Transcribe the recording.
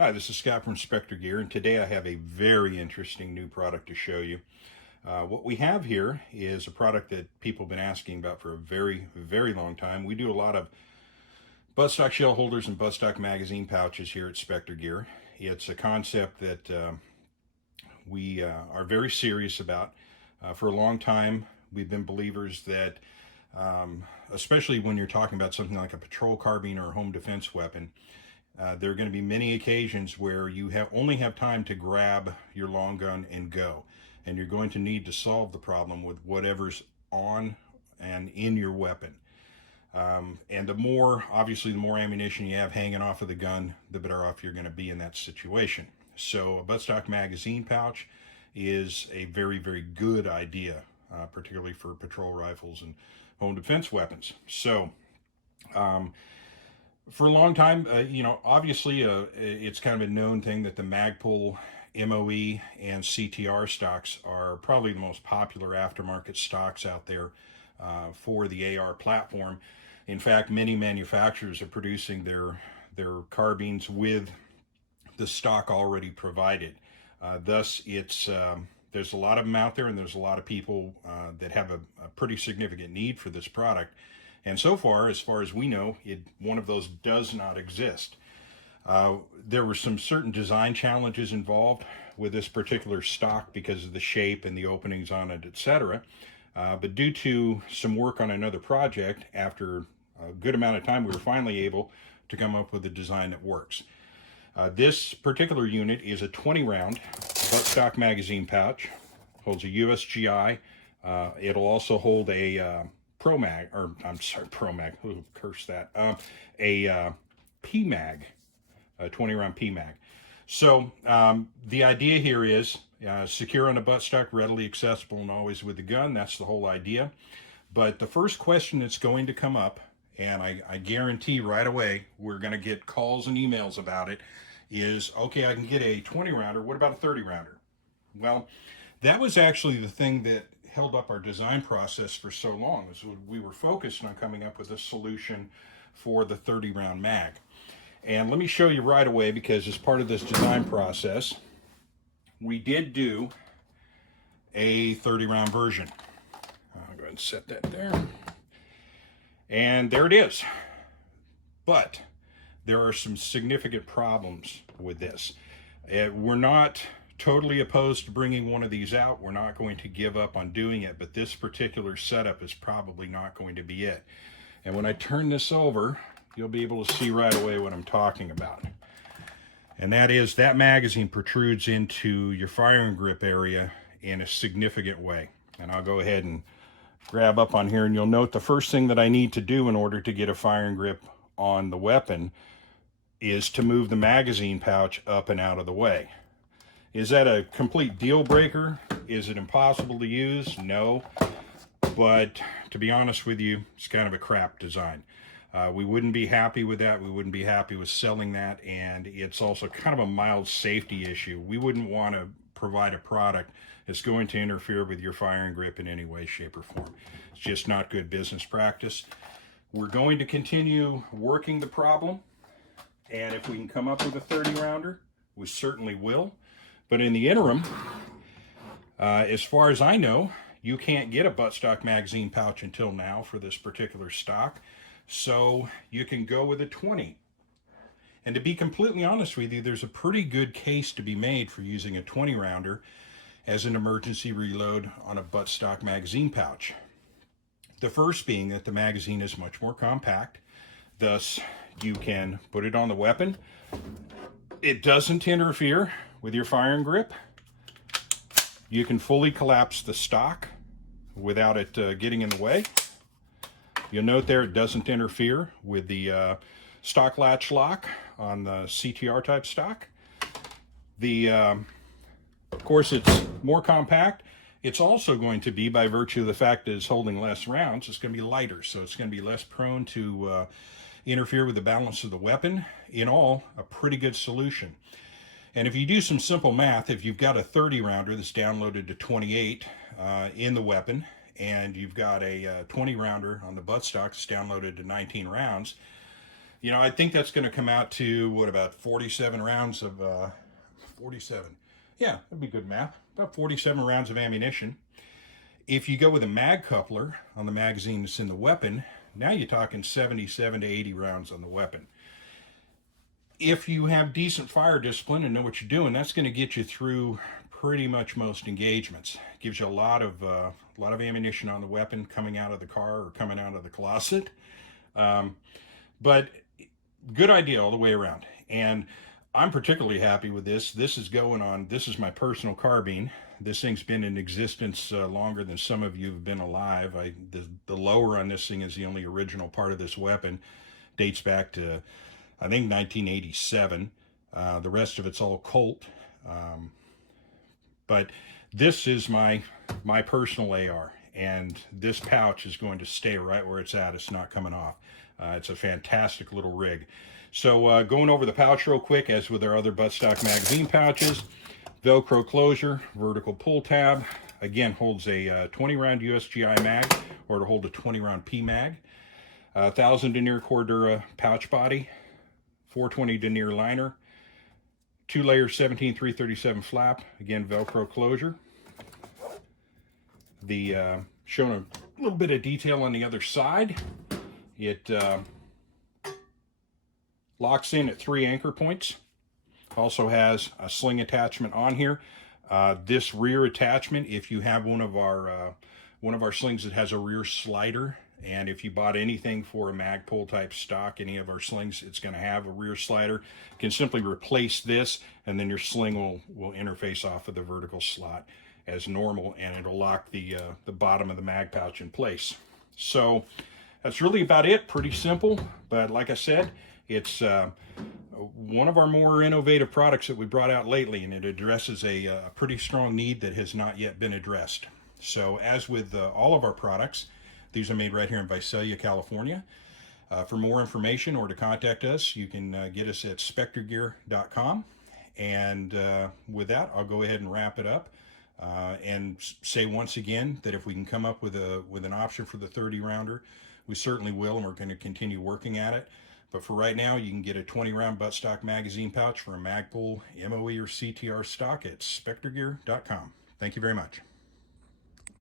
Hi, this is Scott from Specter Gear, and today I have a very interesting new product to show you. What we have here is a product that people have been asking about for a very long time. We do a lot of buttstock shell holders and buttstock magazine pouches here at Specter Gear. It's a concept that we are very serious about. For a long time, we've been believers that, especially when you're talking about something like a patrol carbine or a home defense weapon, there are going to be many occasions where you only have time to grab your long gun and go. And you're going to need to solve the problem with whatever's on and in your weapon. And obviously, the more ammunition you have hanging off of the gun, the better off you're going to be in that situation. So a buttstock magazine pouch is a very good idea, particularly for patrol rifles and home defense weapons. So, for a long time, obviously it's kind of a known thing that the Magpul MOE and CTR stocks are probably the most popular aftermarket stocks out there for the AR platform. In fact, many manufacturers are producing their carbines with the stock already provided. Thus, there's a lot of them out there, and there's a lot of people that have a pretty significant need for this product. And so far as we know, one of those does not exist. There were some certain design challenges involved with this particular stock because of the shape and the openings on it, etc. But due to some work on another project, after a good amount of time, we were finally able to come up with a design that works. This particular unit is a 20-round buttstock magazine pouch. Holds a USGI. It'll also hold a ProMag, ooh, curse that, a PMag, a 20-round PMag. So the idea here is secure on a buttstock, readily accessible, and always with the gun. That's the whole idea. But the first question that's going to come up, and I guarantee right away we're going to get calls and emails about it, is, okay, I can get a 20-rounder. What about a 30-rounder? Well, that was actually the thing that held up our design process for so long, is we were focused on coming up with a solution for the 30-round mag. And let me show you right away, because as part of this design process, we did do a 30-round version. I'll go ahead and set that there. And there it is. But there are some significant problems with this. We're not totally opposed to bringing one of these out. We're not going to give up on doing it, but this particular setup is probably not going to be it. And when I turn this over, you'll be able to see right away what I'm talking about. And that is, that magazine protrudes into your firing grip area in a significant way. And I'll go ahead and grab up on here, and you'll note the first thing that I need to do in order to get a firing grip on the weapon is to move the magazine pouch up and out of the way. Is that a complete deal breaker? Is it impossible to use? No. But to be honest with you, it's kind of a crap design. We wouldn't be happy with that. We wouldn't be happy with selling that. And it's also kind of a mild safety issue. We wouldn't want to provide a product that's going to interfere with your firing grip in any way, shape, or form. It's just not good business practice. We're going to continue working the problem. And if we can come up with a 30-rounder, we certainly will. But in the interim, as far as I know, you can't get a buttstock magazine pouch until now for this particular stock. So you can go with a 20. And to be completely honest with you, there's a pretty good case to be made for using a 20-rounder as an emergency reload on a buttstock magazine pouch. The first being that the magazine is much more compact. Thus, you can put it on the weapon. It doesn't interfere with your firing grip. You can fully collapse the stock without it getting in the way. You'll note there it doesn't interfere with the stock latch lock on the CTR type stock. Of course, it's more compact. It's also going to be, by virtue of the fact that it's holding less rounds, it's going to be lighter, so it's going to be less prone to interfere with the balance of the weapon. In all, a pretty good solution. And if you do some simple math, if you've got a 30-rounder that's downloaded to 28 in the weapon, and you've got a 20-rounder on the buttstock that's downloaded to 19 rounds, You know, I think that's going to come out to what, about 47 rounds of 47. Yeah, that'd be good math. About 47 rounds of ammunition. If you go with a mag coupler on the magazine that's in the weapon, now you're talking 77 to 80 rounds on the weapon. If you have decent fire discipline and know what you're doing, that's going to get you through pretty much most engagements. Gives you a lot of ammunition on the weapon coming out of the car or coming out of the closet. But good idea all the way around. And I'm particularly happy with this. This is my personal carbine. This thing's been in existence longer than some of you have been alive. The lower on this thing is the only original part of this weapon. Dates back to, I think, 1987. The rest of it's all Colt. But this is my personal AR, and this pouch is going to stay right where it's at. It's not coming off. It's a fantastic little rig. So going over the pouch real quick, as with our other buttstock magazine pouches, Velcro closure, vertical pull tab. Again, holds a 20 round USGI mag, or to hold a 20 round P mag. 1000 denier Cordura pouch body, 420 denier liner, 2-layer 17337 flap. Again, Velcro closure. The showing a little bit of detail on the other side. It locks in at 3 anchor points. Also has a sling attachment on here. This rear attachment, if you have one of our slings that has a rear slider, and if you bought anything for a Magpul type stock, any of our slings, it's going to have a rear slider. You can simply replace this, and then your sling will interface off of the vertical slot as normal, and it'll lock the bottom of the mag pouch in place. So that's really about it. Pretty simple, but like I said, it's one of our more innovative products that we brought out lately, and it addresses a pretty strong need that has not yet been addressed. So as with all of our products, these are made right here in Visalia, California. For more information or to contact us, you can get us at spectergear.com. And with that, I'll go ahead and wrap it up and say once again that if we can come up with an option for the 30 rounder, we certainly will, and we're going to continue working at it. But for right now, you can get a 20 round buttstock magazine pouch for a Magpul MOE or CTR stock at spectergear.com. Thank you very much.